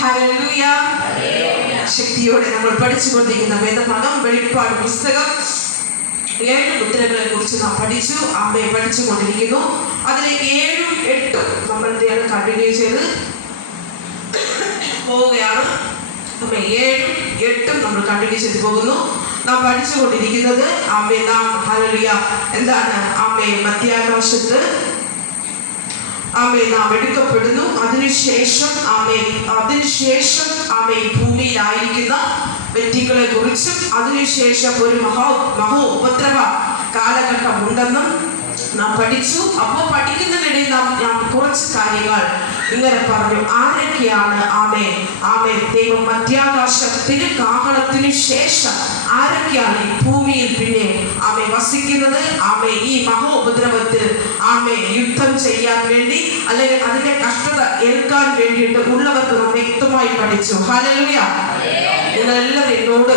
Hallelujah. ശക്തിയോടെ നമ്മൾ പഠിച്ചുകൊണ്ടിരിക്കുന്ന വേദഭാഗം വെളിപ്പാട് പുസ്തകം 7 മുദ്രകളെ കുറിച്ച് നാം പഠിച്ചു. അമ്മയെ പഠിച്ചുകൊണ്ടിരിക്കുന്നു. അതിലെ 7ഉം 8ഉം നമ്മൾ കണ്ടിന്യൂ ചെയ്ത് പോവുകയാണ്. 7ഉം 8ഉം നമ്മൾ കണ്ടിന്യൂ ചെയ്ത് പോകുന്നു. നാം പഠിച്ചുകൊണ്ടിരിക്കുന്നത് അമ്മയെ നാം ഹല്ലേലൂയ എന്താണ് അമ്മയെ മധ്യാകാശത്ത് ആമേ നാം എടുക്കപ്പെടുന്നു. അതിനുശേഷം ആമേ ഭൂമിയിലായിരിക്കുന്ന വ്യക്തികളെ കുറിച്ചും അതിനുശേഷം ഒരു ഉപദ്രവ കാലഘട്ടം ഉണ്ടെന്നും നാം പഠിച്ചു. അപ്പോൾ പഠിക്കുന്നതിനിടയിൽ നാം കുറച്ച് കാര്യങ്ങൾ ഇങ്ങനെ പറഞ്ഞു. ആരൊക്കെയാണ് ആമേ ദൈവം മധ്യാകാശത്തിന് കാഹളത്തിന് ശേഷം ആരൊക്കെയാണ് ഈ ഭൂമിയിൽ പിന്നെ വസിക്കുന്നത്? ഈ ഉപദ്രവത്തിൽ യുദ്ധം ചെയ്യാൻ വേണ്ടി അല്ലെങ്കിൽ അതിന്റെ കഷ്ടത ഏൽക്കാൻ വേണ്ടിയിട്ട് ഉള്ളവർക്ക് നാം വ്യക്തമായി പഠിച്ചു. ഹല്ലേലൂയ. നിങ്ങളെല്ലാവരും എന്നോട്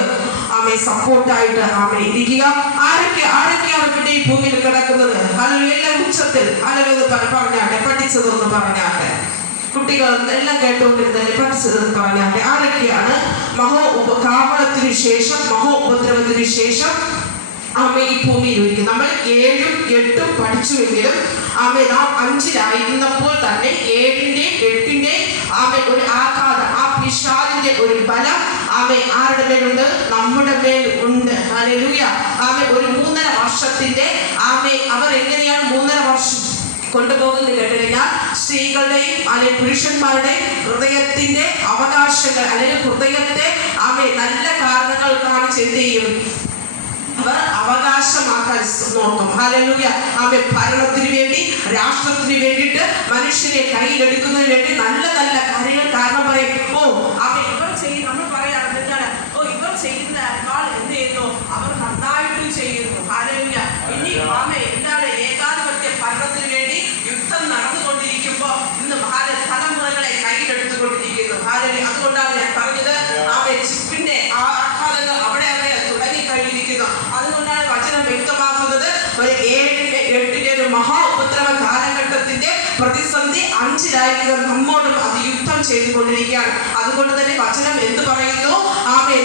സപ്പോർട്ടായിട്ട് ഇരിക്കുക. ആരൊക്കെയാണ് പിന്നെ ഈ ഭൂമിയിൽ കിടക്കുന്നത്? എല്ലാം ഉച്ചത്തിൽ പറഞ്ഞാട്ടെ, പഠിച്ചതൊന്ന് പറഞ്ഞാട്ടെ. കുട്ടികൾ എല്ലാം കേട്ടുകൊണ്ടിരുന്നതിന് പഠിച്ചതെന്ന് പറഞ്ഞാട്ടെ. ആരൊക്കെയാണ് കാഹളത്തിന് ശേഷം ഉപദ്രവത്തിന് ശേഷം ഈ ഭൂമിയിൽ ഒരിക്കും? നമ്മൾ 7ഉം 8ഉം പഠിച്ചുവെങ്കിലും നാം 5-ലായിരുന്നപ്പോൾ തന്നെ 7ന്റെ 8ന്റെ ഒരു ആഘാതം, ആ പിശാചിന്റെ ഒരു ബലം ആരുടെ മേലുണ്ട്? നമ്മുടെ മേൽ ഉണ്ട്. ഹല്ലേലൂയ. ഒരു 3.5 വർഷത്തിന്റെ അവർ എങ്ങനെയാണ് 3.5 വർഷം കൊണ്ടുപോകുന്നത് കേട്ടുകഴിഞ്ഞാൽ സ്ത്രീകളുടെയും അല്ലെങ്കിൽ പുരുഷന്മാരുടെയും ഹൃദയത്തിന്റെ അവകാശങ്ങൾ അല്ലെങ്കിൽ ഹൃദയത്തെ നല്ല കാരണങ്ങൾ കാണിച്ച് എന്ത് ചെയ്യും? അവർ അവകാശമാക്കാൻ നോക്കും. ഹല്ലേലൂയ. ഭരണത്തിന് വേണ്ടി, രാഷ്ട്രത്തിന് വേണ്ടിയിട്ട്, മനുഷ്യനെ കയ്യിലെടുക്കുന്നതിന് വേണ്ടി നല്ല നല്ല കാര്യങ്ങൾ കാരണം പറയും. ഇവർ ചെയ്യും. നമ്മൾ പറയാം എന്താണ്? ഇവർ ചെയ്യുന്നതിനേക്കാൾ എന്ത് ചെയ്യുന്നു? അവർ നന്നായിട്ട് ചെയ്യുന്നു. ഹല്ലേലൂയ. ഇനി എന്താണ്? ഏകാധിപത്യ ഭരണത്തിന് വേണ്ടി യുദ്ധം നടന്നുകൊണ്ടിരിക്കുമ്പോൾ ഇന്ന് തലമുറകളെ കയ്യിലെടുത്തുകൊണ്ടിരിക്കുന്നു. ഹല്ലേലൂയ. അതുകൊണ്ടാണ് ഞാൻ പറഞ്ഞത് ചിപ്പിന്റെ ആഘാതങ്ങൾ അവിടെ തുടങ്ങിക്കഴിഞ്ഞിരിക്കുന്നു. അതുകൊണ്ടാണ് വചനം വ്യക്തമാക്കുന്നത് ഒരു 7ന്റെ 8ന്റെ ഒരു ഉപദ്രവ കാലഘട്ടത്തിന്റെ പ്രതിസന്ധി 5-ലായിരിക്കുന്ന നമ്മോടും അത് യുദ്ധം ചെയ്തുകൊണ്ടിരിക്കുകയാണ്. അതുകൊണ്ട് തന്നെ വചനം എന്ത് പറയുന്നു?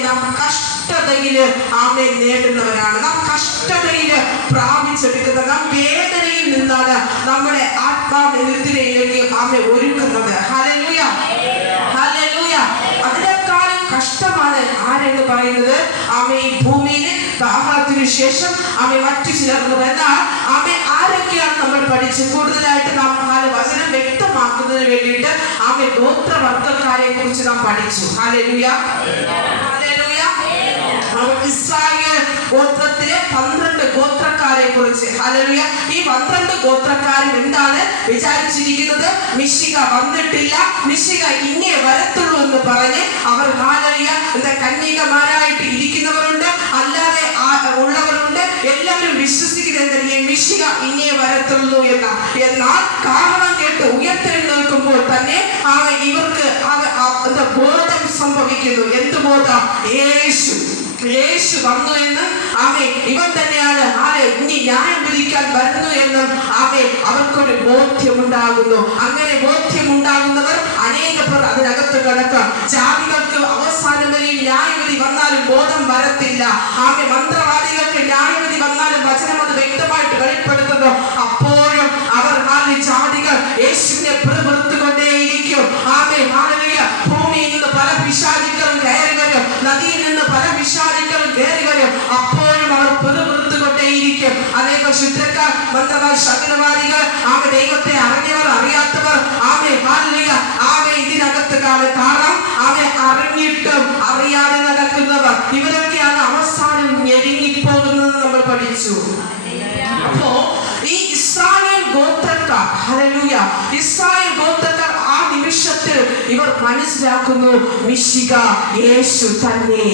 നാം കഷ്ടതയില് നേടുന്നവരാണ്. നാം കഷ്ടതയില് പ്രാപിച്ചെടുക്കുന്നത്. നാം വേദനയിൽ നിന്നാണ് നമ്മുടെ ആത്മാവിലേക്ക് ഒരുക്കുന്നത്. ഹല്ലേലൂയ. ഹല്ലേലൂയ. അതിനേക്കാളും കഷ്ടമാണ് ആരെന്ന് പറയുന്നത് ഈ ഭൂമിയിൽ കാഹളത്തിന് ശേഷം മറ്റു ചിലർ. എന്നാൽ ആരൊക്കെയാണ് നമ്മൾ പഠിച്ചു? കൂടുതലായിട്ട് നാം വചനം വ്യക്തമാക്കുന്നതിന് വേണ്ടിയിട്ട് ഗോത്രവർഗ്ഗക്കാരെ കുറിച്ച് നാം പഠിച്ചു. ഹല്ലേലൂയ. ഹല്ലേലൂയ. ഇസ്രായേൽ ഗോത്രത്തിലെ 12 ഗോത്രക്കാരെ കുറിച്ച്. ഹല്ലേലൂയ. ഈ 12 ഗോത്രക്കാരും എന്താണ് വിചാരിച്ചിരിക്കുന്നത്? മിശിഹ വന്നിട്ടില്ല, മിശിഹ ഇങ്ങനെ വരത്തുള്ളൂ എന്ന് പറഞ്ഞ് അവർ ഹല്ലേലൂയ കന്യകമാരായിട്ട് ഇരിക്കുന്നവരുണ്ട്, അല്ലാതെ ഉള്ളവരുണ്ട്. എല്ലാവരും വിശ്വസിക്കുന്നത് മിശിഹ ഇങ്ങനെ വരത്തുള്ളൂ എന്ന്. എന്നാൽ കാഹളം കേട്ട് ഉയർത്തെഴുന്നേൽക്കുമ്പോൾ തന്നെ ഇവർക്ക് ബോധം സംഭവിക്കുന്നു. എന്ത് ബോധം? യേശു വന്നു എന്നും ഇവൻ തന്നെയാണ് ഇനി ന്യായം വിധിക്കാൻ വരുന്നു എന്നും അവർക്കൊരു ബോധ്യമുണ്ടാകുന്നു. അങ്ങനെ ബോധ്യമുണ്ടാകുന്നവർ അനേക പേർ അതിനകത്ത് കിടക്കാം. ജാതികൾക്ക് അവസാനം വരെ ന്യായവിധി വന്നാലും ബോധം വരത്തില്ല. മന്ത്രവാദികൾക്ക് ന്യായവിധി വന്നാലും വചനം അത് വ്യക്തമായിട്ട് വെളിപ്പെടുത്തുന്നു. അപ്പോഴും അവർ ജാതികൾ യേശുവിനെ വെറുത്തുകൊണ്ടേയിരിക്കും. ഭൂമിയിൽ നിന്ന് പല പിശാചുക്കളും കയറി വരും, നദിയിൽ നിന്ന് പല പിശാചുക്കളും കയറി വരും. അപ്പോഴും അവർ വെറുത്തുകൊണ്ടേയിരിക്കും. അനേക ശുദ്രക്കാർ, മന്ത്രവാദികൾ, ശകുനവാദികൾ, ദൈവത്തെ അറിഞ്ഞവർ, അറിയാത്തവർ ഇതിനകത്ത് കാരണം അറിഞ്ഞിട്ടും അറിയാതെ നടക്കുന്നവർ, ഇവരൊക്കെയാണ് അവസാനം ഞെരുങ്ങിപ്പോകുന്നത് നമ്മൾ പഠിച്ചു. അപ്പോ ഈ ഇസ്രായേൽ ഗോത്രക്കാർ, ഹല്ലേലൂയ, ഇസ്രായേൽ ഗോത്രക്കാർ ആ നിമിഷത്തിൽ ഇവർ മനസ്സിലാക്കുന്നു മിശിഹ യേശു തന്നെ.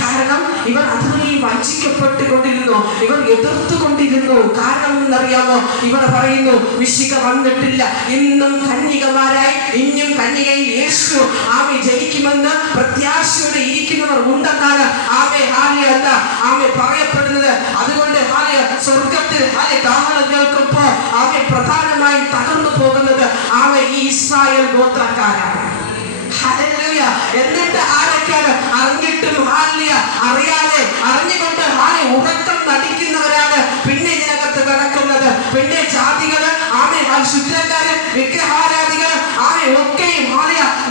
കാരണം ഇവർ അതുവരെയും വഞ്ചിക്കപ്പെട്ടുകൊണ്ടിരുന്നു, ഇവർ എതിർത്തുകൊണ്ടിരുന്നു. കാരണം എന്നറിയാമോ? ഇവർ പറയുന്നു മിശിഹ വന്നിട്ടില്ല, ഇന്നും കന്യകമാരായി ഇന്നും കന്യകയിൽ യേശു ജയിക്കുമെന്ന് പ്രത്യാശയോടെ ഇരിക്കുന്നവർ ഉണ്ടെന്നാണ് ഗോത്രക്കാരാണ്. ഹല്ലേലൂയ. എന്നിട്ട് ആരൊക്കെയാണ്? അറിഞ്ഞിട്ടും അറിയാതെ അറിഞ്ഞുകൊണ്ട് ഉറക്കം നടിക്കുന്നവരാണ് പിന്നെ ഇതിനകത്ത് കിടക്കുന്നത്. പിന്നെ ജാതികള് ശുദ്രക്കാര്, വിഗ്രഹാരാധികള് ഒക്കെയും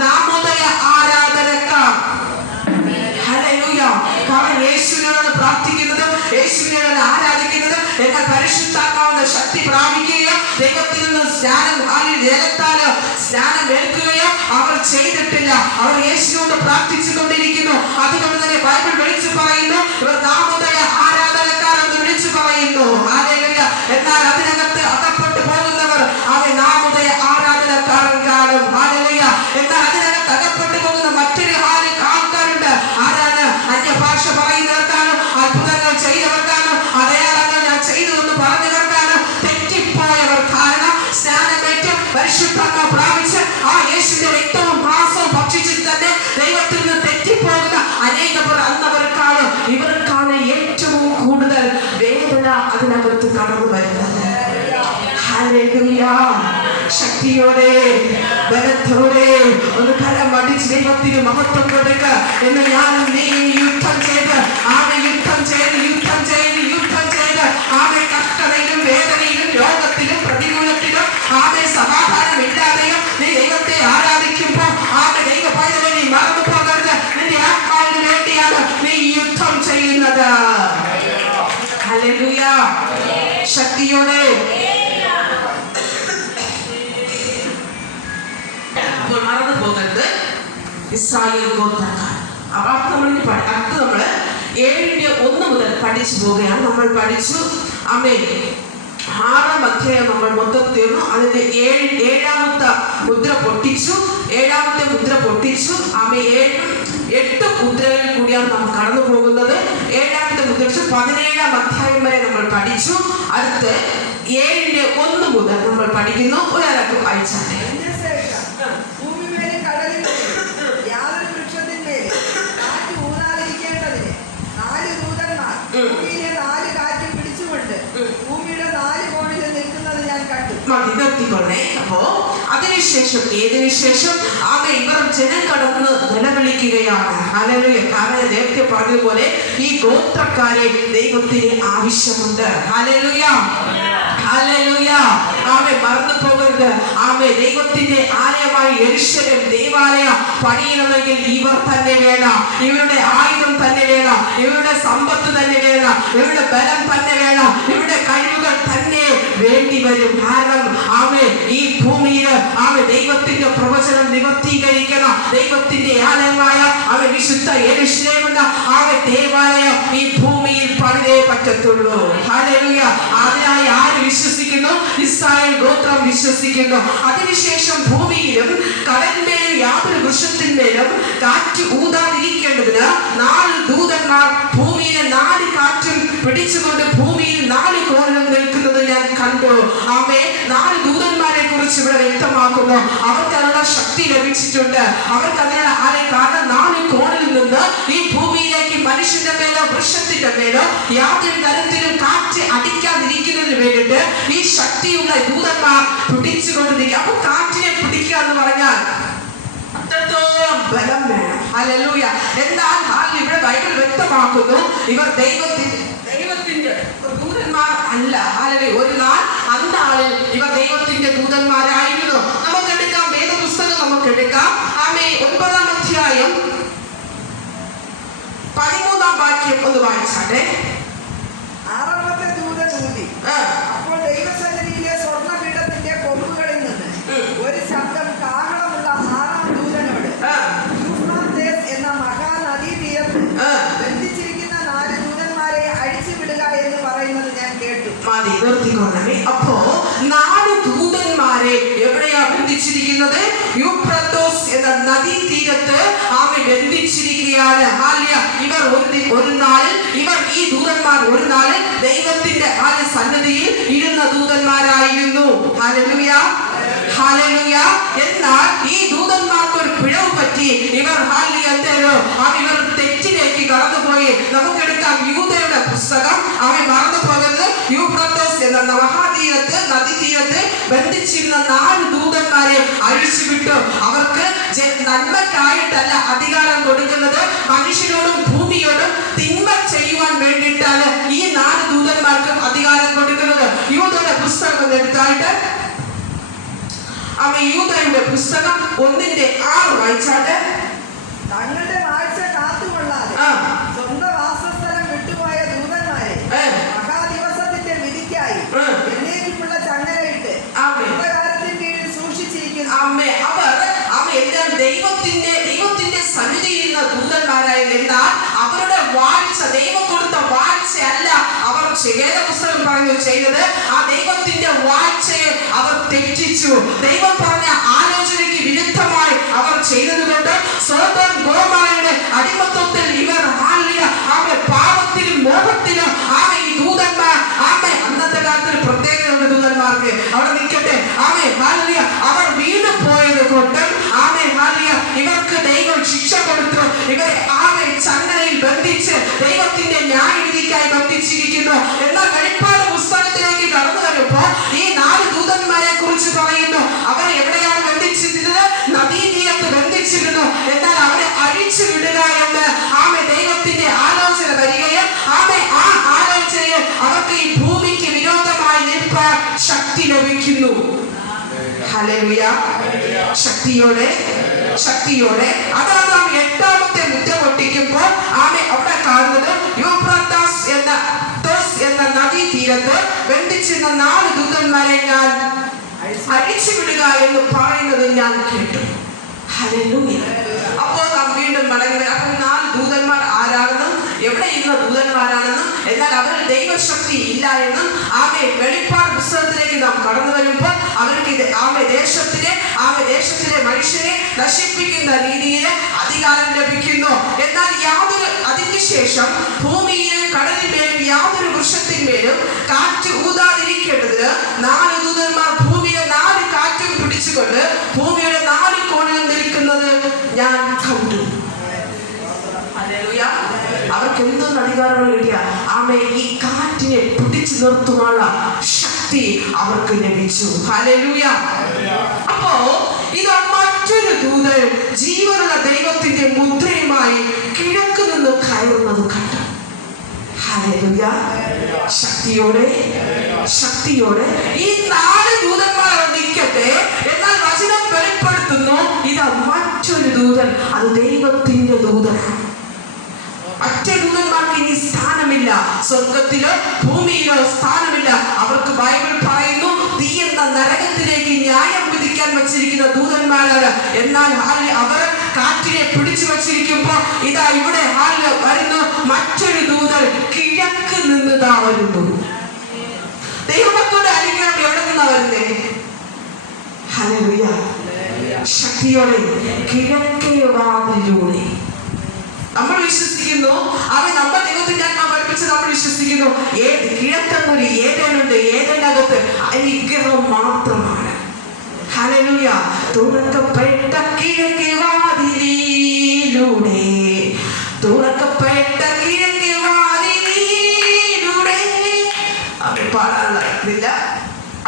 നാമോദയ ആരാധനക്കാർ. ഹല്ലേലൂയ. കാരണം യേശുവിനോടാണ് പ്രാർത്ഥിക്കുന്നതും യേശുവിനോടാണ് ആരാധിക്കുന്നതും. എന്നാൽ പരിശുദ്ധാത്മാവിന്റെ ശക്തി പ്രാപിക്കുകയോ ദൈവത്തിൽ നിന്ന് ജലത്താല് സ്നാനം ഏൽക്കുകയോ അവർ ചെയ്തിട്ടില്ല. അവർ യേശുവിനോട് പ്രാർത്ഥിച്ചു കൊണ്ടിരിക്കുന്നു. അതുകൊണ്ട് തന്നെ ബൈബിൾ വിളിച്ചു പറയുന്നു, ഇവർ നാമോദയ ആരാധനക്കാരെന്ന് വിളിച്ചു പറയുന്നു. ഹല്ലേലൂയ. എന്നാൽ അതിനകത്ത് അകപ്പെട്ടു പോകുന്നവർ നാമോദയ ആരാധനക്കാരൻ കാണും. ഹല്ലേലൂയ. എന്നാൽ അതിനകത്ത് അകപ്പെട്ടു പോകുന്ന മറ്റൊരു ആൾക്കാരുണ്ട്. ആരാണ്? അന്യഭാഷ പറയുന്നവർക്കാണ്, അത്ഭുതങ്ങൾ ചെയ്തവർക്കാണ്, അടയാളങ്ങൾ ഞാൻ ചെയ്തു എന്ന് പറഞ്ഞവർക്കാണ്, തെറ്റിപ്പോയവർ. കാരണം സ്നാനമേറ്റ് പരിശുദ്ധാത്മ പ്രാപിച്ച് യേശുവിന്റെ രക്തവും മാംസവും ഭക്ഷിച്ചിട്ട് തന്നെ ദൈവത്തിൽ നിന്ന് തെറ്റിപ്പോകുന്ന അനേകർ അന്നവർക്കാണ്. ഇവർക്കാണ് ഏറ്റവും കൂടുതൽ വേദന അതിനകത്ത് കടന്നു വരുന്നത്. ഹല്ലേലൂയ. ശക്തിയോടെ ബലത്തോടെ ഒന്ന് കരം അടിച്ച് ദൈവത്തിന് മഹത്വം കൊടുക്ക. എന്ന് ഞാനും നീയും യുദ്ധം ചെയ്ത് കഷ്ടതയിലും വേദനയിലും രോഗത്തിലും പ്രതികൂലത്തിലും സമാധാനമില്ലാതെയും നീ ദൈവത്തെ ആരാധിക്കുമ്പോൾ ദൈവ പൈതലെ നീ മറന്നു പോകരുത്. നിന്റെ ആത്മാവിന് വേണ്ടിയാണ് നീ യുദ്ധം ചെയ്യുന്നത്. ഹല്ലേലൂയ. ശക്തിയോടെ മറന്നു പോകരുത്. ഇസ്രായേൽ ഗോത്രക്കാർ. അപ്പൊ അടുത്ത് നമ്മള് 7:1 മുതൽ പഠിച്ചു പോവുകയാണ്. നമ്മൾ പഠിച്ചു 6-ാം അധ്യായം നമ്മൾ മൊത്തം തീർന്നു. അതിന്റെ 7ാമത്തെ മുദ്ര പൊട്ടിച്ചു. 7ാമത്തെ മുദ്ര പൊട്ടിച്ചു. 8 മുദ്രകളിൽ കൂടിയാണ് നമ്മൾ കടന്നു പോകുന്നത്. 7ാമത്തെ മുദ്ര 17-ാം അധ്യായം വരെ നമ്മൾ പഠിച്ചു. അടുത്ത് 7:1 മുതൽ നമ്മൾ പഠിക്കുന്നു. ഒരാൾക്ക് വായിച്ചാൽ നിർത്തിക്കൊള്ളേ. അപ്പോ അതിനുശേഷം ഇവർ ജനം കടന്ന് നിലവിളിക്കുകയാണ്. ഹല്ലേലൂയ. കാരണം നേരത്തെ പറഞ്ഞതുപോലെ ഈ ഗോത്രക്കാരെ ദൈവത്തിന് ആവശ്യമുണ്ട്. ഹല്ലേലൂയ. ഹല്ലേലൂയ. മറന്നു പോകരുത്. ദൈവത്തിന്റെ ആലയമായി യെരൂശലേം ദേവാലയം പണിയണമെങ്കിൽ ഇവർ തന്നെ വേണം. ഇവരുടെ ആയുധം തന്നെ വേണം. ഇവരുടെ സമ്പത്ത് തന്നെ വേണം. ഇവരുടെ ബലം തന്നെ വേണം. ഇവരുടെ കഴിവുകൾ തന്നെ വേണ്ടി വരും. കാരണം ഈ ഭൂമിയിൽ ദൈവത്തിന്റെ പ്രവചനം നിവർത്തീകരിക്കണം. ദൈവത്തിന്റെ ആലയമായ വിശുദ്ധ യെരൂശലേം എന്ന ദേവാലയം ഈ ഭൂമിയിൽ പണിതേ പറ്റത്തുള്ളൂ. ഹല്ലേലൂയ. അതിനായി ആര് വിശ്വസിക്കുന്നു? ഇസ്രായേൽ ഗോത്രം വിശ്വസിക്കുന്നു. അതിനുശേഷം ഭൂമിയിലും കടലിന്മേലും യാതൊരു വൃക്ഷത്തിന്മേലും കാറ്റ് ഊതാതിരിക്കേണ്ടതിന് 4 ദൂതന്മാർ ഭൂമിയിലെ 4 കാറ്റും പിടിച്ചുകൊണ്ട് ഭൂമിയിൽ 4 കോണിലും നിൽക്കുന്നത് ഞാൻ കണ്ടു. 4 ദൂതന്മാരെ കുറിച്ച് ഇവിടെ വ്യക്തമാക്കുന്നു. അവർക്ക് അതിനുള്ള ശക്തി ലഭിച്ചിട്ടുണ്ട്. അവർക്ക് അതിനുള്ള കാരണം 4 കോണിൽ നിന്ന് ഈ ഭൂമിയിലേക്ക് മനുഷ്യന്റെ മേലോ വൃക്ഷത്തിന്റെ മേലോ യാതൊരു തരത്തിലും കാറ്റ് അടിക്കാതിരിക്കുന്നതിന് വേണ്ടിയിട്ട് ഈ ശക്തിയുള്ള ദൂതന്മാർ പിടിച്ചുകൊണ്ടിരിക്കുക. അപ്പൊ കാറ്റിനെ പിടിക്കുക എന്ന് പറഞ്ഞാൽ അത്രത്തോളം ബലം വേണം. ഹല്ലേലൂയ. എന്നാൽ ഇവിടെ ബൈബിൾ വ്യക്തമാക്കുന്നു, ഇവർ ദൈവത്തിന്റെ ദൂതന്മാർ അല്ല. ഹല്ലേലൂയ. ഒരു നാൾ അന്നാളിൽ ഇവർ ദൈവത്തിന്റെ ദൂതന്മാരായിരുന്നു. നമുക്കെടുക്കാം വേദപുസ്തകം, നമുക്കെടുക്കാം 9-ാം അധ്യായം 13-ാം വാക്യം ഒന്ന് വായിച്ചാട്ടെ. 6-ാമത്തെ ദൂതൻ ഊതി. അപ്പോൾ ദൈവസന്നിധിയിലെ സ്വർണ്ണപീഠത്തിന്റെ കൊമ്പുകളിൽ നിന്ന് ഒരു ശബ്ദം കാഹളമുള്ള 6-ാം ദൂതനോട് യൂഫ്രട്ടീസ് എന്ന മഹാനദീ തീരത്ത് ബന്ധിച്ചിരിക്കുന്ന 4 ദൂതന്മാരെ അഴിച്ചുവിടുക എന്ന് പറയുന്നത് ഞാൻ കേട്ടു. മതി, നിർത്തിക്കൊള്ളണമേ. അപ്പോ 4 ദൂതന്മാരെ എവിടെയാ ബന്ധിച്ചിരിക്കുന്നത്? യൂഫ്രട്ടീസ് എന്ന നദീ തീരത്ത് ബന്ധിച്ചിരിക്കുകയാണ്. ഇവർ ഒരു നാളിൽ ഈ ദൂതന്മാർ ഒരു നാളിൽ ദൈവത്തിന്റെ സന്നിധിയിൽ ഇരുന്ന ദൂതന്മാരായിരുന്നു. ഹല്ലേലൂയ. ഹല്ലേലൂയ. എന്നാൽ ഈ ദൂതന്മാർക്ക് ഒരു പിഴവ് പറ്റി. ഇവർ ഇവർ തെറ്റിലേക്ക് കടന്നുപോയി. നമുക്കെടുക്കാം യൂദയുടെ പുസ്തകം. മറന്നു പോകരുത്. യൂഫ്രട്ടീസ് എന്ന മഹാതീരത്ത് നദീതീരത്ത് ബന്ധിച്ച് ബന്ധിച്ചിരുന്ന 4 ദൂതന്മാരെ അഴിച്ചുവിട്ടു. അവർക്ക് നന്മക്കായിട്ടല്ല അധികാരം കൊടുക്കുന്നത്, മനുഷ്യരോടും ഭൂമിയോടും തിന്മ ചെയ്യുവാൻ വേണ്ടിയിട്ടാണ് ഈ 4 ദൂതന്മാർക്കും അധികാരം കൊടുക്കുന്നത്. യൂദയുടെ പുസ്തകം എടുത്തായിട്ട് യൂദയുടെ പുസ്തകം 1:6 വായിച്ചാട്ട്, തങ്ങളുടെ വാഴ്ച കാത്തുകൊള്ളാതെ സ്വന്തം വാസസ്ഥലം വിട്ടുപോയ ദൂതന്മാരെ മഹാദിവസത്തിന്റെ വിധിക്കായി എന്നേക്കുമുള്ള ചങ്ങലയിട്ട് അന്ധകാരത്തിന് കീഴിൽ സൂക്ഷിച്ചിരിക്കുന്നു. ദൈവത്തിന്റെ സന്നിധിയിലുള്ള ദൂതന്മാരായ, എന്നാൽ അവരുടെ വാഴ്ച, ദൈവം കൊടുത്ത വാഴ്ചയല്ല അവർ വേദപുസ്തകം പറഞ്ഞു ചെയ്തത്. ആ ദൈവത്തിന്റെ വാഴ്ചയെ അവർ തെറ്റിച്ചു. ദൈവം പറഞ്ഞ ആലോചനയ്ക്ക് വിരുദ്ധമായി അവർ ചെയ്തതുകൊണ്ട് സോദോം ഗോമോറയുടെ അടിമത്വത്തിൽ ഇവർ പാപത്തിലും മോഹത്തിലും ഈ ദൂതന്മാർ അന്നത്തെ കാലത്ത് ഒരു പ്രത്യേകതയുണ്ട് ദൂതന്മാർക്ക്. അവിടെ നിൽക്കട്ടെ, അവർ വീണു പോയത് കൊണ്ട് ഇവർക്ക് ദൈവം ശിക്ഷ കൊടുത്തു. ഇവരെ ചങ്ങലയിൽ ബന്ധിച്ച് ദൈവത്തിന്റെ ന്യായവിധിക്കായി ബന്ധിച്ചിരിക്കുന്നു. എന്നാൽ വെളിപ്പാട് പുസ്തകത്തിലേക്ക് കടന്നു വരുമ്പോൾ ഈ 4 ദൂതന്മാരെ കുറിച്ച് പറയുന്നു. അവരെ എവിടെയാണ് ബന്ധിച്ചിരുന്നത്? നദീതീരത്ത് ബന്ധിച്ചിരുന്നു. എന്നാൽ അവരെ അഴിച്ചു വിടുക എന്ന് ദൈവത്തിന്റെ ആലോചന വരികയും ആ ആലോചനയിൽ അവർക്ക് ഈ ഭൂമിക്ക് വിരോധമായി നിൽക്കാൻ ശക്തി ലഭിക്കുന്നു. ഹല്ലേലൂയ. ശക്തിയോടെ അതാണ് നാം 8ാമത്തെ മുദ്ര പൊട്ടിക്കുമ്പോൾ അവിടെ കാണുന്നത് യൂഫ്രട്ടീസ് എന്ന നദീ തീരത്ത് ബന്ധിച്ചിരുന്ന 4 ദൂതന്മാരെ ഞാൻ അഴിച്ചുവിടുക എന്ന് പറയുന്നത് ഞാൻ കേട്ടു. ഹല്ലേലൂയ. അപ്പോൾ നാം വീണ്ടും മടങ്ങി. അപ്പോൾ 4 ദൂതന്മാർ ആരാണെന്നും എവിടെ ഇരുന്ന ദൂതന്മാരാണെന്നും എന്നാൽ അവരിൽ ദൈവശക്തി ഇല്ല എന്നും വെളിപ്പാട് പുസ്തകത്തിലേക്ക് നാം കടന്നു വരുമ്പോൾ അവർക്ക് ദേശത്തിലെ മനുഷ്യരെ നശിപ്പിക്കുന്ന രീതിയിൽ അധികാരം ലഭിക്കുന്നു. എന്നാൽ അതിന് ശേഷം ഭൂമിയിലും കടലിന്മേലും യാതൊരു വൃക്ഷത്തിന്മേലും കാറ്റ് ഊതാതിരിക്കേണ്ടതിന് 4 ദൂതന്മാർ ഭൂമിയെ 4 കാറ്റും പിടിച്ചുകൊണ്ട് ഭൂമിയുടെ 4 കോണിൽ നിൽക്കുന്നത് ഞാൻ കണ്ടു. അവർക്ക് എന്തൊന്നും അധികാരങ്ങൾ കിട്ടിയ ഈ കാറ്റിനെ പിടിച്ചു നിർത്തുവാനുള്ള ശക്തി അവർക്ക് ലഭിച്ചു. ഹല്ലേലൂയ. അപ്പോ ഇത് മറ്റൊരു ദൂതൻ ജീവനുള്ള ദൈവത്തിന്റെ മുദ്രയുമായി കിഴക്ക് നിന്ന് കയറുന്നത് കണ്ടു. ഹല്ലേലൂയ. ശക്തിയോടെ ഈ 4 ദൂതന്മാർ നിൽക്കട്ടെ. എന്നാൽ വചനം വെളിപ്പെടുത്തുന്നു ഇത് മറ്റൊരു ദൂതൻ, അത് ദൈവത്തിന്റെ ദൂതനാണ്. മറ്റേ ദൂതന്മാർക്ക് ഇനി സ്ഥാനമില്ല, സ്വർഗത്തിലോ ഭൂമിയിലോ സ്ഥാനമില്ല. അവർക്ക് ബൈബിൾ പറയുന്നു തീ എന്ന നരകത്തിലേക്ക് ന്യായം വിധിക്കാൻ വെച്ചിരിക്കുന്ന ദൂതന്മാരാണ്. എന്നാൽ അവർ കാറ്റിനെ പിടിച്ചു വച്ചിരിക്കുമ്പോൾ ഇതാ ഇവിടെ വരുന്നു മറ്റൊരു ദൂതൻ കിഴക്ക് നിന്ന് വരുന്നു. ദൈവമക്കളുടെ അനുഗ്രഹം എവിടെ നിന്നാ വരുന്നേ? ഹല്ലേലൂയ. ശക്തിയോടെ കിഴക്കേ വാതിലൂടെ നമ്മൾ വിശ്വസിക്കുന്നു. നമ്മൾ ദൈവത്തിന്റെ ആത്മാവ് പഠിപ്പിച്ച് നമ്മൾ വിശ്വസിക്കുന്നു. കിഴക്കങ്ങൊരു ഏതനുണ്ട്, ഏതനകത്ത് അനുഗ്രഹം മാത്രമാണ്. ഹല്ലേലൂയ. തുറക്കപ്പെട്ട കിഴക്കേ വാതിലൂടെ പാടാനില്ല.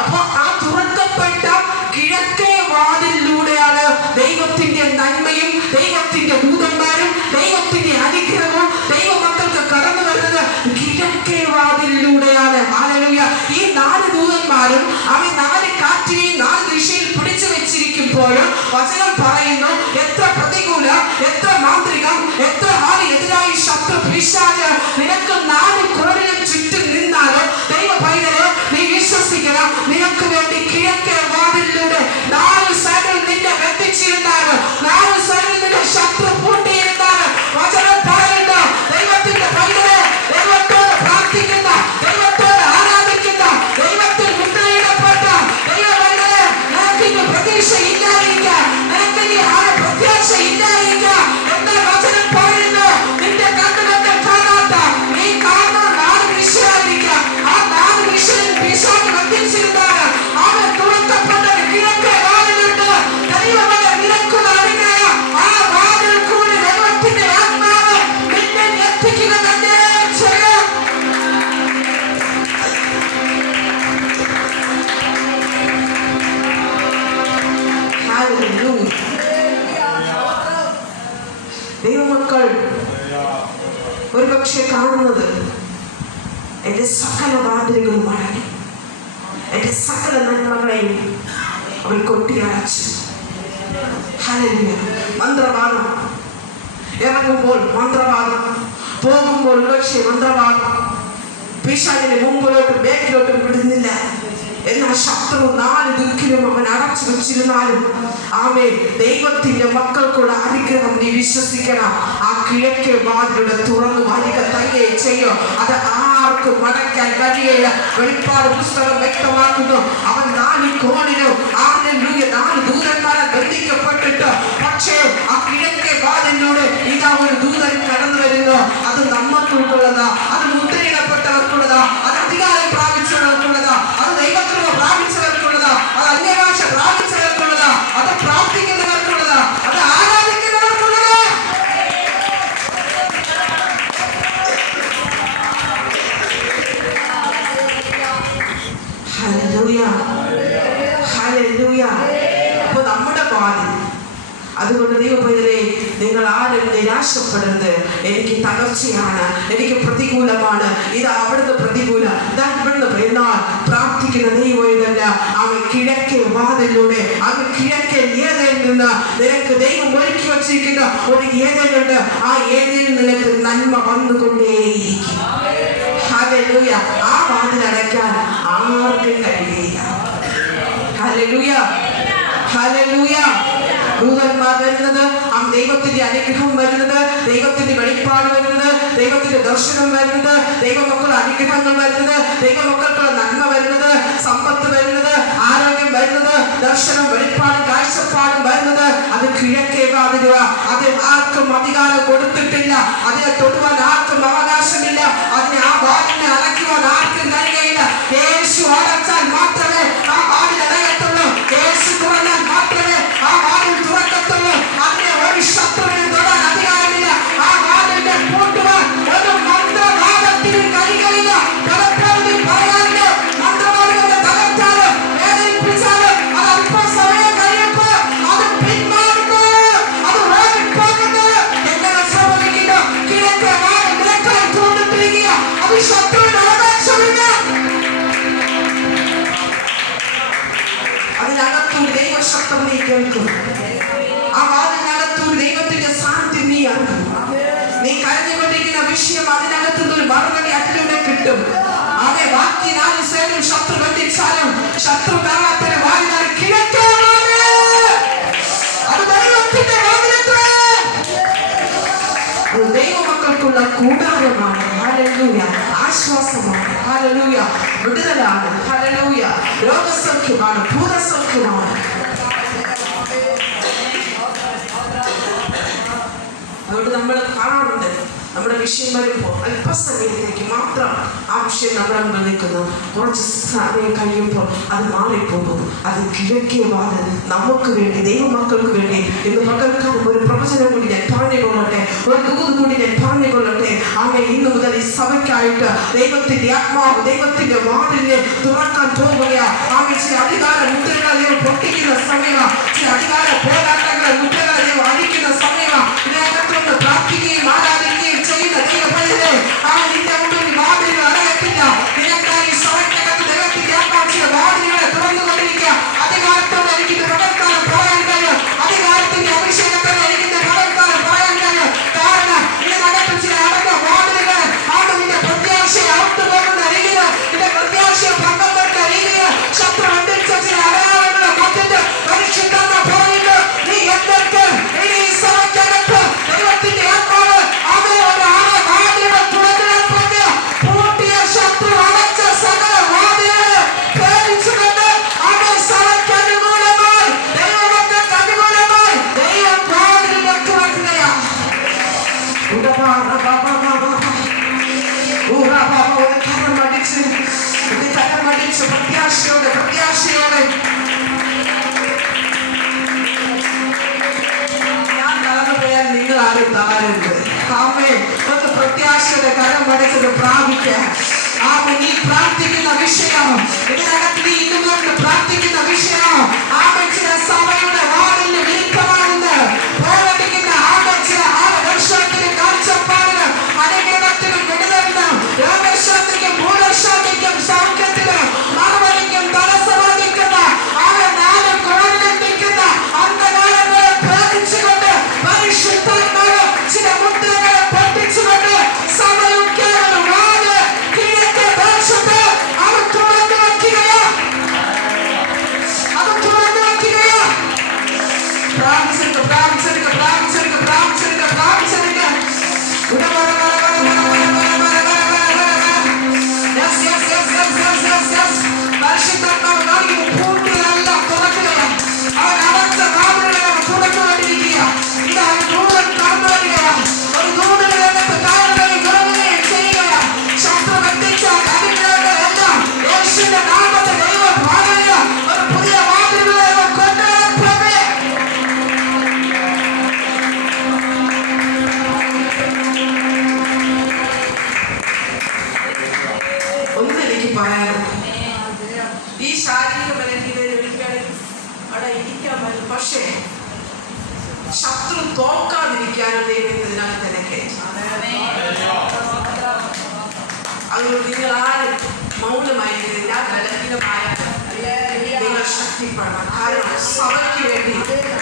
അപ്പൊ ആ തുറക്കപ്പെട്ട കിഴക്കേ വാതിലൂടെയാണ് ദൈവത്തിന്റെ നന്മയും ദൈവത്തിന്റെ ദൂതന്മാരും ദൈവത്തിന്റെ അനുഗ്രഹവും ദൈവമക്കൾക്ക് കടന്നു വരുന്നത് കിഴക്കേ വാതിലൂടെയാണ്. ഹല്ലേലൂയ. ഈ 4 ദൂതന്മാരും 4 കാറ്റിനെയും 4 ദിശയിൽ പിടിച്ചു വെച്ചിരിക്കുമ്പോഴും വചനം പറയുന്നു എത്ര പ്രതികൂല, എത്ര മാന്ത്രികം, എത്ര എതിരായി ശത്രു പിശാച് നിനക്ക് 4 കോണിനും ചുറ്റും നിന്നാലും ദൈവ പൈതലെ നീ വിശ്വസിക്കണം. നിനക്ക് വേണ്ടി കിഴക്കേ വാതിലൂടെ 4 സൈഡിൽ നിന്നെ ബന്ധിച്ചിരുന്നാണ്, 4 സൈഡിൽ നിന്നെ ശത്രു പൂട്ടിയിരുന്നാണ്. വചനം പറയുന്നു ദൈവത്തിന്റെ പൈതലെ, ദൈവത്തോട് പ്രാർത്ഥിക്കുന്ന, ദൈവത്തോട് ആരാധിക്കുന്ന, ദൈവത്തിൽ മുദ്രയിടപ്പെട്ട ദൈവ പൈതലെ, നിനക്ക് പ്രതീക്ഷ ഇല്ലായിരിക്കാം, നിനക്ക് പ്രത്യാശ ഇല്ലായിരിക്കാം. എന്നാൽ വചനം പറയുന്നു നിന്റെ കണ്ണുകൾക്ക് കാണാത്ത ഒരു പക്ഷെ കാണുന്നത് എൻ്റെ സകല വാതിലുകളും അടഞ്ഞു, എൻ്റെ സകല നന്മകളെയും അവൾ കൊട്ടിയടച്ചു. ഹല്ലേലൂയ. മന്ത്രവാദം ഇറങ്ങുമ്പോൾ മന്ത്രവാദം, പോകുമ്പോൾ പക്ഷേ മന്ത്രവാദം, പിശാചിനെ മുമ്പിലോട്ടും ബാക്കിലോട്ടും വിടുന്നില്ല. എന്നാൽ ശത്രു 4 ദിക്കിലും അവൻ അടച്ചു വെച്ചിരുന്നാലും ആമേൻ, ദൈവത്തിന്റെ മക്കൾക്കുള്ള അനുഗ്രഹം നീ വിശ്വസിക്കണം. ആ കിഴക്കേ വാതിലൂടെ തുറന്നു വരിക തന്നെ ചെയ്യോ. അത് ആർക്കും മടക്കാൻ കഴിയില്ല. വെളിപ്പാട് പുസ്തകം വ്യക്തമാക്കുന്നു, അവൻ 4 കോണിലും 4 ദൂതന്മാരെ ബന്ധിക്കപ്പെട്ടിട്ട്, പക്ഷേ ആ കിഴക്കേ വാതിലൂടെ ഇതാ ഒരു ദൂതൻ കടന്നു വരുന്നു. അത് നമ്മൾക്കുള്ളതാ, അത് മുദ്രയിടപ്പെട്ടവർക്കുള്ളതാ, അത് അധികാരം പ്രാപിച്ചവർക്കുള്ളതാ, അത് ദൈവകൃപ പ്രാപിച്ചവർക്കുള്ളതാ, അത് അന്യഭാഷ പ്രാപിച്ചവർക്കുള്ളതാ, അത് പ്രാർത്ഥിക്കുന്നവർക്കുള്ളതാ, അത് ആരാധിക്കുന്നവർക്കുള്ളതാ. Hallelujah, hallelujah. അപ്പോൾ നമ്മുടെ വാതിൽ, അതുകൊണ്ട് ദൈവപൈതലേ, നിങ്ങൾ ആരും നിരാശപ്പെടരുത്. എനിക്ക് തകർച്ചയാണ്, എനിക്ക് പ്രതികൂലമാണ്, ഇത് അവിടുന്ന് പ്രതികൂലം, ഇതാ ഇവിടുന്ന്. എന്നാൽ പ്രാർത്ഥിക്കുന്ന ദൈവമല്ല, അവൻ കിഴക്കേ വാതിലൂടെ, അവൻ കിഴക്കേ ഏതേൽ നിന്ന് നിനക്ക് ദൈവം ഒരുക്കി വച്ചിരിക്കുന്ന ഒരു ഏതേലുണ്ട്. ആ ഏതേൽ നിനക്ക് നന്മ വന്നുകൊണ്ടേയിരിക്കും. ഹല്ലേലൂയ. ആ വാതിൽ അടയ്ക്കാൻ ആർക്കും കഴിയില്ല. Hallelujah, hallelujah. ദൂതന്മാർ വരുന്നത്, ആ ദൈവത്തിന്റെ അനുഗ്രഹം വരുന്നത്, ദൈവത്തിന്റെ വെളിപ്പാട് വരുന്നത്, ദൈവത്തിന്റെ ദർശനം വരുന്നത്, ദൈവമക്കളുടെ അനുഗ്രഹങ്ങൾ വരുന്നത്, ദൈവമക്കൾക്കുള്ള നന്മ വരുന്നത്, സമ്പത്ത് വരുന്നത്, ആരോഗ്യം വരുന്നത്, ദർശനം, വെളിപ്പാട്, കാഴ്ചപ്പാടും വരുന്നത്, അത് കിഴക്കേ വാതിലുക. അത് ആർക്കും അധികാരം കൊടുത്തിട്ടില്ല, അതിനെ തൊടുവാൻ ആർക്കും അവകാശമില്ല, അതിനെ ആ വാതിലിനെ അടയ്ക്കുവാൻ ആർക്കും കഴിയുകയില്ല. യേശു അടച്ചാൽ മാത്രമേ ആ വാതിൽ അടയത്തുള്ളൂ. യേശു തുറന്നാൽ മാത്രമേ ആ വാതിൽ തുറക്കത്തുള്ളൂ. അതിനെ ഒരു ശത്രുവിനും തൊടാൻ അധികാരമില്ല. ആ വാതിലിനെ പൂട്ടുവാൻ ഒരു മന്ത്രവാദത്തിനും കഴിയുകയില്ല. പലപ്പോഴും പറയാറുണ്ട്, മന്ത്രവാദികളെ തകർത്താലും വേദനിപ്പിച്ചാലും അത് അല്പസമയം കഴിയുമ്പോൾ അത് പിന്മാറുന്നു, അത് ഓടിപ്പോകുന്നു. എങ്ങനെ സംഭവിക്കുന്നു? കിഴക്കേ വാതിൽ നിനക്കായി തുറന്നിട്ടിരിക്കുക. അത് ശത്രുവിന് അവകാശമില്ല. അതിനകത്തൂടെ ദൈവശബ്ദം നീ കേൾക്കും. ആ വാതിനകത്തൂടെ ദൈവത്തിന്റെ സാന്നിധ്യം നീ അറിയും. നീ കരഞ്ഞുകൊണ്ടിരിക്കുന്ന വിഷയം അതിനകത്തുനിന്നൊരു മറുപടി അതിലൂടെ കിട്ടും. അവനെ ബാക്കി 4 സൈഡും ശത്രു ബന്ധിച്ചാലും ശത്രു കാണാത്തൊരു വാതിലാണ് കിഴക്കേ വാതിൽ. അത് ദൈവത്തിന്റെ വാതിലത്രേ. അത് ദൈവമക്കൾക്കുള്ള കൂടാരമാണ്. ഹല്ലേലൂയ. ആശ്വാസമാണ്. ഹല്ലേലൂയ. വിടുതലാണ്. ഹല്ലേലൂയ. രോഗസൗഖ്യമാണ്, ഭൂതസൗഖ്യമാണ്. അതുകൊണ്ട് നമ്മൾ കാണാറുണ്ട്, നമ്മുടെ വിഷയം വരുമ്പോൾ അല്പസമയത്തേക്ക് മാത്രം ആ വിഷയം നമ്മുടെ മുമ്പിൽ നിൽക്കുന്നു. കുറച്ച് സമയം കഴിയുമ്പോൾ അത് മാറിപ്പോകും. അത് കിഴക്കേ വാതിൽ നമുക്ക് വേണ്ടി, ദൈവമക്കൾക്ക് വേണ്ടി. ഇന്ന് മകൾക്കാരും ഒരു പ്രവചനം കൂടി ഞാൻ പറഞ്ഞുകൊള്ളട്ടെ, ഒരു ദൂത് കൂടി ഞാൻ പറഞ്ഞുകൊള്ളട്ടെ. അങ്ങനെ ഇന്ന് മുതൽ ഈ സഭയ്ക്കായിട്ട് ദൈവത്തിന്റെ ആത്മാവ് ദൈവത്തിന്റെ വാതിലിനെ തുറക്കാൻ പോവുകയാണ്. ആകെ ചില അധികാര മുദ്രകളെ പൊട്ടിക്കുന്ന സമയമാണ്, ചില അധികാര പോരാട്ടങ്ങളെ മുദ്രകളെ അടിക്കുന്ന സമയമാണ്. ഇതിനകത്തുനിന്ന് പ്രാർത്ഥിക്കുകയും ആരാധിക്കുകയും ചെയ്യുന്ന ദൈവപൈതലേ, ആ നിന്റെ മുമ്പിൽ വാതിലുകൾ അടയത്തില്ല. നിനക്കായി സഭയ്ക്കകത്ത് ദൈവത്തിന്റെ ആത്മാവിന്റെ വാതിലുകളെ തുറന്നുകൊണ്ടിരിക്കുക. അധികാരത്തോടെ എനിക്ക് പകർക്കാനും പറയാൻ കഴിയും. അധികാരത്തിന്റെ അഭിഷേകത്തോടെ എനിക്ക് പകർക്കാനും പറയാൻ കഴിയും. കാരണം ഇതിനകത്ത് ചില അടക്ക വാതിലുകൾ ആണ് നിന്റെ പ്രത്യാശയെ അറുത്തു പോകുന്ന രീതിയിൽ, നിന്റെ പ്രത്യാശയെ ഭംഗം വരുന്ന രീതിയിൽ ശത്രു അണ്ടിച്ച ചില അടയാളങ്ങളുടെ മധ്യത്തിൽ പരിശുദ്ധാത്മ പറയുന്നു, നീ എന്തൊക്കെ ഈ സഭയ്ക്കകത്ത് ദൈവത്തിന്റെ ആത്മാവ് അവരെ ഒരു വാതിലുകൾ തുറന്നിടപ്പെടുക. പൂട്ടിയ ശത്രു അടച്ച സകല വാതിലുകൾ പേടിച്ചുകൊണ്ട് അവരെ സഭയ്ക്ക് അനുകൂലമായി, ദൈവമക്കൾക്ക് അനുകൂലമായി ദൈവം വാതിലുകൾ തുറക്കുകയാണ്. കരമടിച്ച് പ്രത്യാശയോടെ ഞാൻ തളർന്നു പോയാൽ നിങ്ങൾ ആരും തളരരുത്. ആമേൻ. ഒന്ന് പ്രത്യാശയുടെ കരം മടച്ചത് പ്രാപിക്കാൻ. ആമേൻ. നീ പ്രാർത്ഥിക്കുന്ന വിഷയം, ഇതിനകത്ത് നീ ഇന്നുകൊണ്ട് പ്രാർത്ഥിക്കുന്ന വിഷയം, ആമേൻ, ചില സഭയുടെ വാതിലിന് വിരുദ്ധമാണെന്ന് പോരടിക്കുന്ന ആമേൻ, ചില 6 വർഷത്തിന് കാഴ്ചപ്പാടിന് അനുഗ്രഹ ശത്രു തോക്കാതിരിക്കാനും ദൈവം ഇതിനകത്ത് നിനക്കേറ്റു. അതുകൊണ്ട് നിങ്ങൾ ആരും മൗനമായിരിക്കും. ഞാൻ ബലഹീനമായാലും നിങ്ങൾ ശക്തിപ്പെടണം. കാരണം സഭയ്ക്ക് വേണ്ടി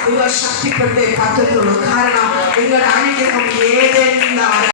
നിങ്ങൾ ശക്തിപ്പെട്ടേ പറ്റത്തുള്ളൂ. കാരണം നിങ്ങളുടെ അനുഗ്രഹം ഏതെന്ന